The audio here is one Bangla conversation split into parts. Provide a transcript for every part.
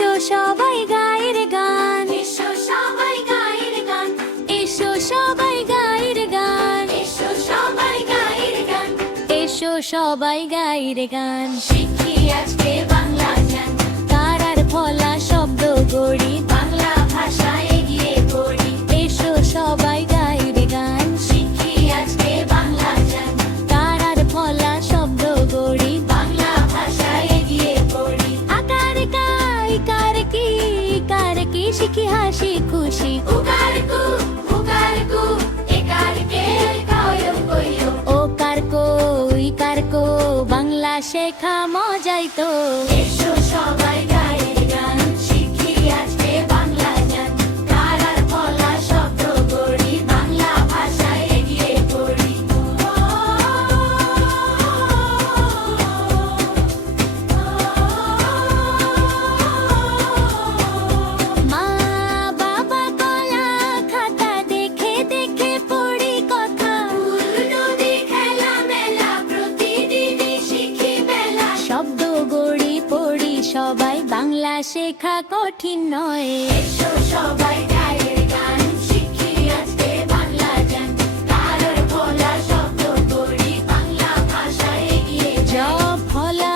এসো সবাই গায়ের গান, এসো সবাই গায়ের গান, এসো সবাই গায়ের গান, এসো সবাই গায়ের গান, এসো সবাই গায়ের গান। শিখি আজকে বাংলা গান, তারার ফলা শব্দ গড়ি, বাংলা ভাষা এগিয়ে পড়ি। এসো সবাই গায়ের গান, শিখি আজকে বাংলা গান, তারার ফলা শব্দ গড়ি, বাংলা ভাষা এগিয়ে পড়ি। আকার কাই কার কি শিখি হাসি খুশি, উকার কু একার কে কয়ো কয়ো, ও কার কো বাংলা শেখা মজাই তো। এসো সবাই গায়ের গান, শিখি আজকে বাংলা গান, তারার ফলা শব্দ গড়ি, বাংলা ভাষা এগিয়ে পড়ি। মা বাবা কলা খাতা দেখে দেখে পড়ি কথা, ফুল নদী খেলা মেলা প্রতিদিনই শিখি বেলা। শব্দ গড়ি পড়ি সবাই, বাংলা শেখা কঠিন নয়। এসো সবাই গায়ের গান, শিখি আজকে বাংলা গান, তারার ফলা শব্দ গড়ি, বাংলা ভাষা এগিয়ে জ ফলা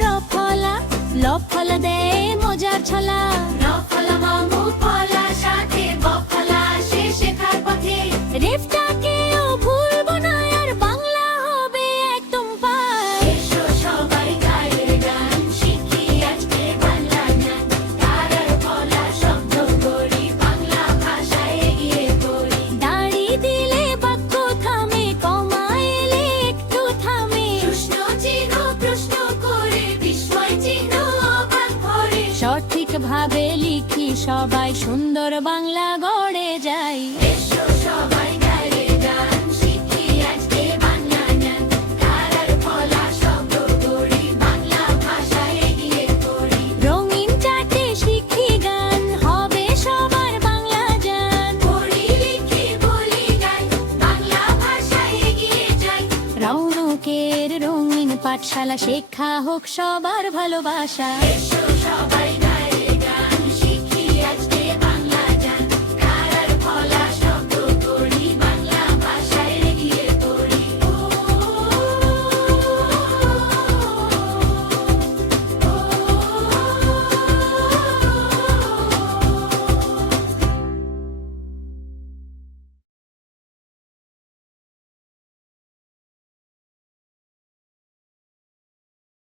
র ফলা ল ফলা দে মজার ছলা, ন ফলা মামু ফলা সাথে ব ফলা আসে শেখার পথে। রেফটাকেও ভুলবো না আর বাংলা হবে একদম পার। এসো সবাই গায়ের গান, শিখি আজকে বাংলা গান, তারার ফলা শব্দ গড়ি, বাংলা ভাষা এগিয়ে পড়ি। দাড়ি দিলে বাক্য থামে, কমা এলে একটু থামে, প্রশ্ন চিহ্ন প্রশ্ন করে, বিস্ময় চিহ্ন অবাক ভরে। সঠিক ভাবে লিখি সবাই, সুন্দর বাংলা গড়ে যাই। এসো সবাই গায়ের গান, শিখি আজকে বাংলা গান, তারার ফলা শব্দ গড়ি, বাংলা ভাষা এগিয়ে পড়ি। রঙিন চাটে শিখি গান, হবে সবার বাংলা জান, পড়ি লিখি বলি গাই, বাংলা ভাষা এগিয়ে যাই। রৌনকের রঙিন পাঠশালা, শেখা হোক সবার ভালোবাসা। এসো সবাই